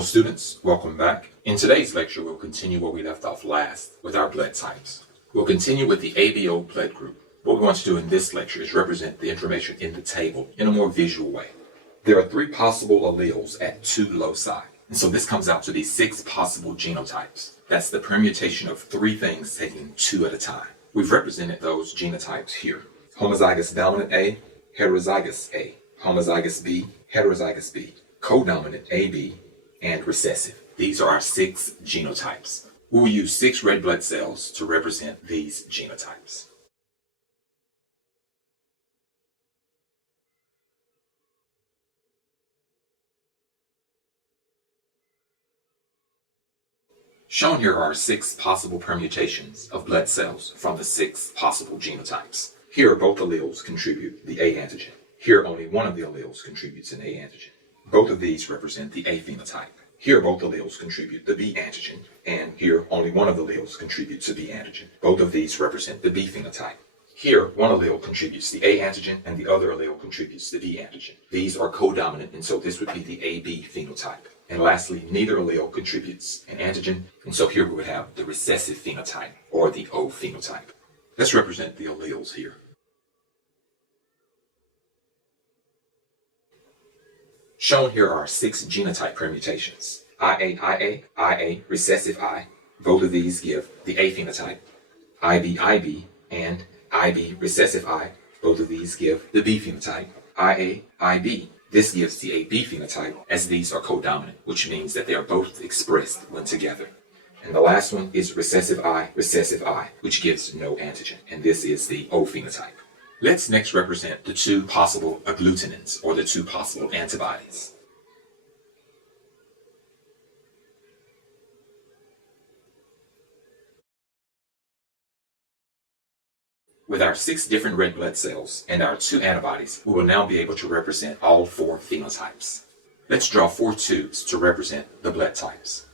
Hello students, welcome back. In today's lecture, we'll continue where we left off last with our blood types. We'll continue with the ABO blood group. What we want to do in this lecture is represent the information in the table in a more visual way. There are 3 possible alleles at 2 loci, and so this comes out to be 6 possible genotypes. That's the permutation of 3 things taking 2 at a time. We've represented those genotypes here. Homozygous dominant A, heterozygous A, homozygous B, heterozygous B, codominant AB, and recessive. These are our 6 genotypes. We will use 6 red blood cells to represent these genotypes. Shown here are 6 possible permutations of blood cells from the 6 possible genotypes. Here both alleles contribute the A antigen. Here only one of the alleles contributes an A antigen. Both of these represent the A phenotype. Here both alleles contribute the B antigen, and here only one of the alleles contributes the B antigen. Both of these represent the B phenotype. Here one allele contributes the A antigen and the other allele contributes the B antigen. These are codominant, and so this would be the AB phenotype. And lastly, neither allele contributes an antigen, and so here we would have the recessive phenotype or the O phenotype. Let's represent the alleles here. Shown here are 6 genotype permutations. IA, recessive I. Both of these give the A phenotype. IB, and IB, recessive I. Both of these give the B phenotype. IB. This gives the AB phenotype, as these are codominant, which means that they are both expressed when together. And the last one is recessive I, which gives no antigen, and this is the O phenotype. Let's next represent the 2 possible agglutinins, or the 2 possible antibodies. With our 6 different red blood cells and our 2 antibodies, we will now be able to represent all 4 phenotypes. Let's draw 4 tubes to represent the blood types.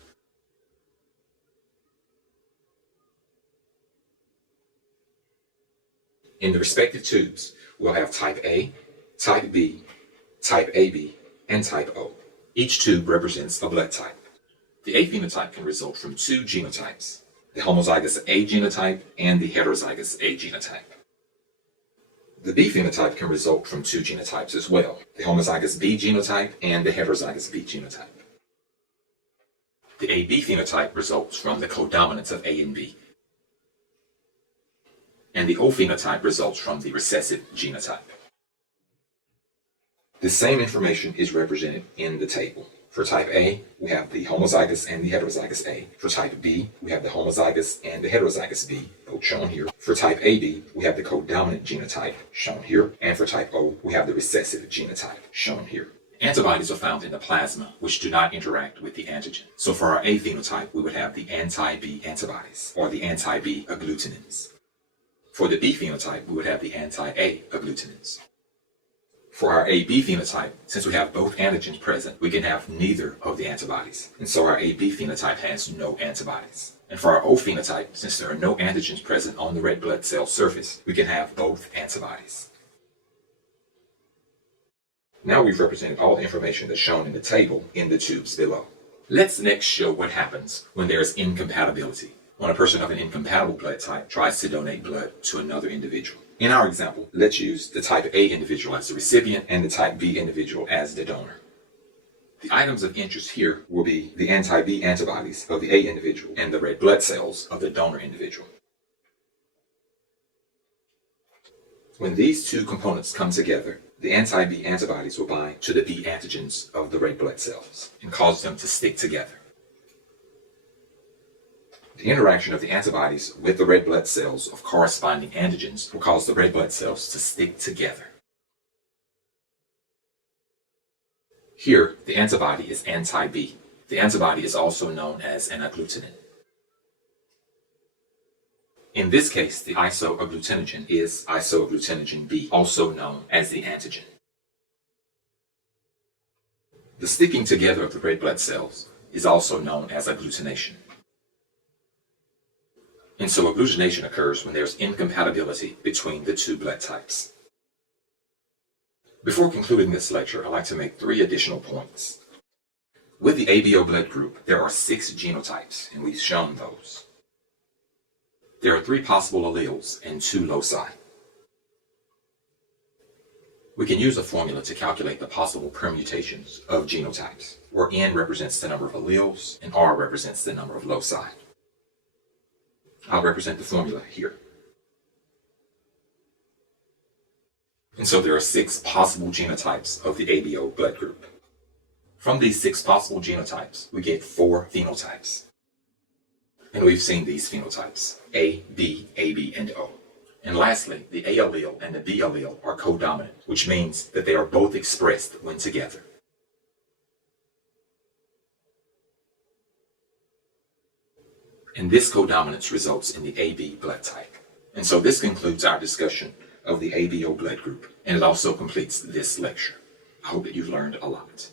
In the respective tubes, we'll have type A, type B, type AB, and type O. Each tube represents a blood type. The A phenotype can result from 2 genotypes, the homozygous A genotype and the heterozygous A genotype. The B phenotype can result from 2 genotypes as well, the homozygous B genotype and the heterozygous B genotype. The AB phenotype results from the codominance of A and B. And the O phenotype results from the recessive genotype. The same information is represented in the table. For type A, we have the homozygous and the heterozygous A. For type B, we have the homozygous and the heterozygous B, both shown here. For type AB, we have the codominant genotype, shown here. And for type O, we have the recessive genotype, shown here. Antibodies are found in the plasma, which do not interact with the antigen. So for our A phenotype, we would have the anti-B antibodies, or the anti-B agglutinins. For the B phenotype, we would have the anti-A agglutinins. For our AB phenotype, since we have both antigens present, we can have neither of the antibodies. And so our AB phenotype has no antibodies. And for our O phenotype, since there are no antigens present on the red blood cell surface, we can have both antibodies. Now we've represented all the information that's shown in the table in the tubes below. Let's next show what happens when there is incompatibility, when a person of an incompatible blood type tries to donate blood to another individual. In our example, let's use the type A individual as the recipient and the type B individual as the donor. The items of interest here will be the anti-B antibodies of the A individual and the red blood cells of the donor individual. When these 2 components come together, the anti-B antibodies will bind to the B antigens of the red blood cells and cause them to stick together. The interaction of the antibodies with the red blood cells of corresponding antigens will cause the red blood cells to stick together. Here, the antibody is anti-B. The antibody is also known as an agglutinin. In this case, the isoagglutinogen is isoagglutinogen B, also known as the antigen. The sticking together of the red blood cells is also known as agglutination. And so agglutination occurs when there's incompatibility between the 2 blood types. Before concluding this lecture, I'd like to make 3 additional points. With the ABO blood group, there are 6 genotypes, and we've shown those. There are 3 possible alleles and 2 loci. We can use a formula to calculate the possible permutations of genotypes, where N represents the number of alleles and R represents the number of loci. I'll represent the formula here. And so there are 6 possible genotypes of the ABO blood group. From these 6 possible genotypes, we get 4 phenotypes. And we've seen these phenotypes, A, B, AB, and O. And lastly, the A allele and the B allele are codominant, which means that they are both expressed when together. And this codominance results in the AB blood type. And so this concludes our discussion of the ABO blood group, and it also completes this lecture. I hope that you've learned a lot.